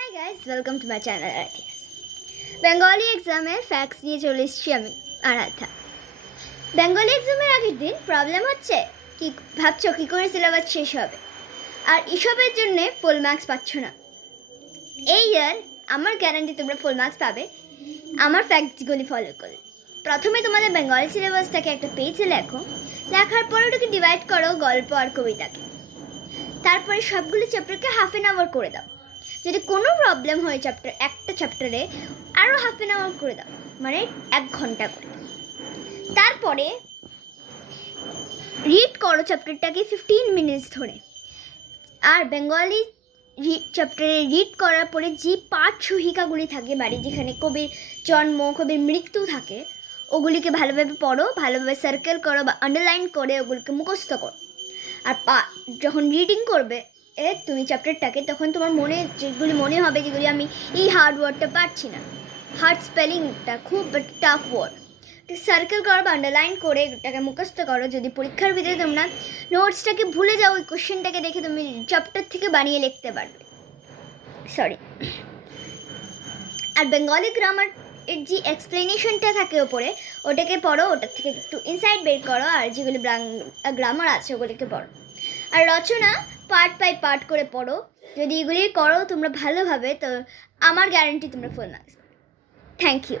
Hi guys, welcome to my channel Aradhya. Bengali এক্সামের facts নিয়ে চলে এসেছি আমি আরাধ্যা। বেঙ্গলি এক্সামের আগের দিন প্রবলেম হচ্ছে কি ভাবছো কী করে সিলেবাস শেষ হবে, আর এসবের জন্যে ফুল মার্কস পাচ্ছ না। এই ইয়ার আমার গ্যারান্টি তোমরা ফুল মার্কস পাবে আমার ফ্যাক্টসগুলি ফলো করলে। প্রথমে তোমাদের বেঙ্গলি সিলেবাসটাকে একটা পেজে লেখার পরে ওটাকে ডিভাইড করো গল্প আর কবিতাকে। তারপরে সবগুলো চ্যাপ্টারকে হাফ অ্যান আওয়ার করে দাও। যদি কোনো প্রবলেম হয় একটা চ্যাপ্টারে আরও হাফ অ্যান আওয়ার করে দাও, মানে 1 ঘন্টা করে। তারপরে রিড করো চ্যাপ্টারটাকে 15 মিনিটস ধরে। আর বেঙ্গলি চ্যাপ্টারে রিড করার পরে যে পাঠ সহিকাগুলি থাকে, মানে যেখানে কবির জন্ম কবির মৃত্যু থাকে, ওগুলিকে ভালোভাবে পড়ো, ভালোভাবে সার্কেল করো বা আন্ডারলাইন করে ওগুলিকে মুখস্থ করো। আর যখন রিডিং করবে তুমি চ্যাপ্টারটাকে, তখন তোমার যেগুলি মনে হবে যেগুলি আমি এই হার্ড ওয়ার্ডটা পারছি না, হার্ড স্পেলিংটা খুব টাফ ওয়ার্ড, সার্কেল করো বা আন্ডারলাইন করে এটাকে মুখস্থ করো। যদি পরীক্ষার ভিতরে তোমরা নোটসটাকে ভুলে যাও, ওই কোশ্চেনটাকে দেখে তুমি চ্যাপ্টার থেকে বানিয়ে লিখতে পারবে। আর বেঙ্গলি গ্রামার এর যে এক্সপ্লেনেশনটা থাকে ওপরে, ওটাকে পড়ো, ওটার থেকে একটু ইনসাইড বের করো, আর যেগুলি গ্রামার আছে ওগুলিকে পড়ো। আর রচনা পার্ট বাই পার্ট করে পড়ো। যদি এগুলি করো তোমরা ভালোভাবে, তো আমার গ্যারান্টি তোমরা ফুল মার্কস। Thank you.